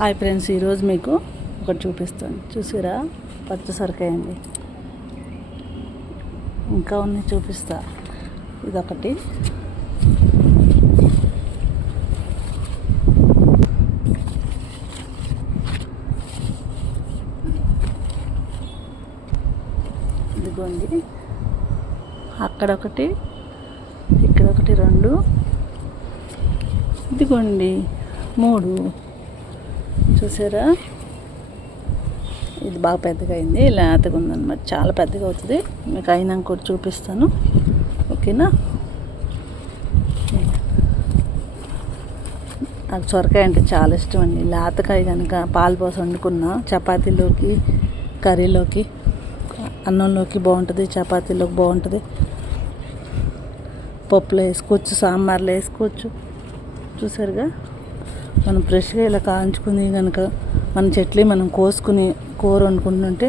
Hi friends, ఈరోజు మీకు ఒకటి చూపిస్తాను. చూసారా, పచ్చ సొరకాయ అండి. ఇంకా ఉన్నాయి, చూపిస్తా. ఇదొకటి, ఇదిగోండి. అక్కడొకటి, ఇక్కడొకటి, 2, ఇదిగోండి 3. చూసారా, ఇది బాగా పెద్దగా అయింది, లేతగా ఉందన్నమాట. చాలా పెద్దగా అవుతుంది, మీకు అయినాక కూడా చూపిస్తాను, ఓకేనా. నాకు సొరకాయ అంటే చాలా ఇష్టం అండి. లేతకాయ కనుక పాలు పోసి వండుకున్న చపాతీలోకి, కర్రీలోకి, అన్నంలోకి బాగుంటుంది, చపాతీలోకి బాగుంటుంది, పప్పులో వేసుకోవచ్చు, సాంబార్లో వేసుకోవచ్చు. చూసారుగా, మనం ఫ్రెష్గా ఇలా కాంచుకుని కనుక మన చెట్లు మనం కోసుకుని కూర వండుకుంటుంటే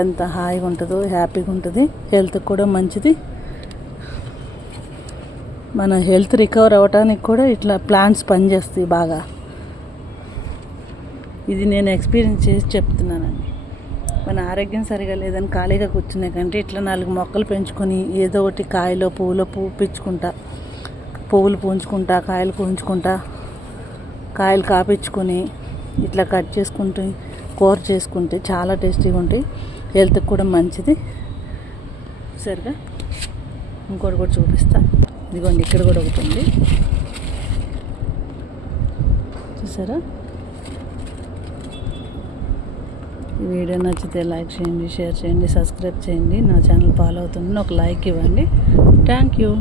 ఎంత హాయిగా ఉంటుందో, హ్యాపీగా ఉంటుంది. హెల్త్కి కూడా మంచిది. మన హెల్త్ రికవర్ అవ్వడానికి కూడా ఇట్లా ప్లాంట్స్ పనిచేస్తాయి బాగా. ఇది నేను ఎక్స్పీరియన్స్ చేసి చెప్తున్నానండి. మన ఆరోగ్యం సరిగా లేదని ఖాళీగా కూర్చునే కంటే ఇట్లా 4 మొక్కలు పెంచుకొని ఏదో ఒకటి కాయలో పువ్వులో పువ్వులు పూంచుకుంటా, కాయలు పూంచుకుంటా, కాయలు కాపించుకొని ఇట్లా కట్ చేసుకుంటూ కూర చేసుకుంటే చాలా టేస్టీగా ఉంటాయి, హెల్త్కి కూడా మంచిది. సరిగా ఇంకోటి కూడా చూపిస్తా. ఇదిగోండి, ఇక్కడ కూడా ఒకటి ఉంది, చూసారా. ఈ వీడియో నచ్చితే లైక్ చేయండి, షేర్ చేయండి, సబ్స్క్రైబ్ చేయండి. నా ఛానల్ ఫాలో అవుతుంది, ఒక లైక్ ఇవ్వండి. Thank you.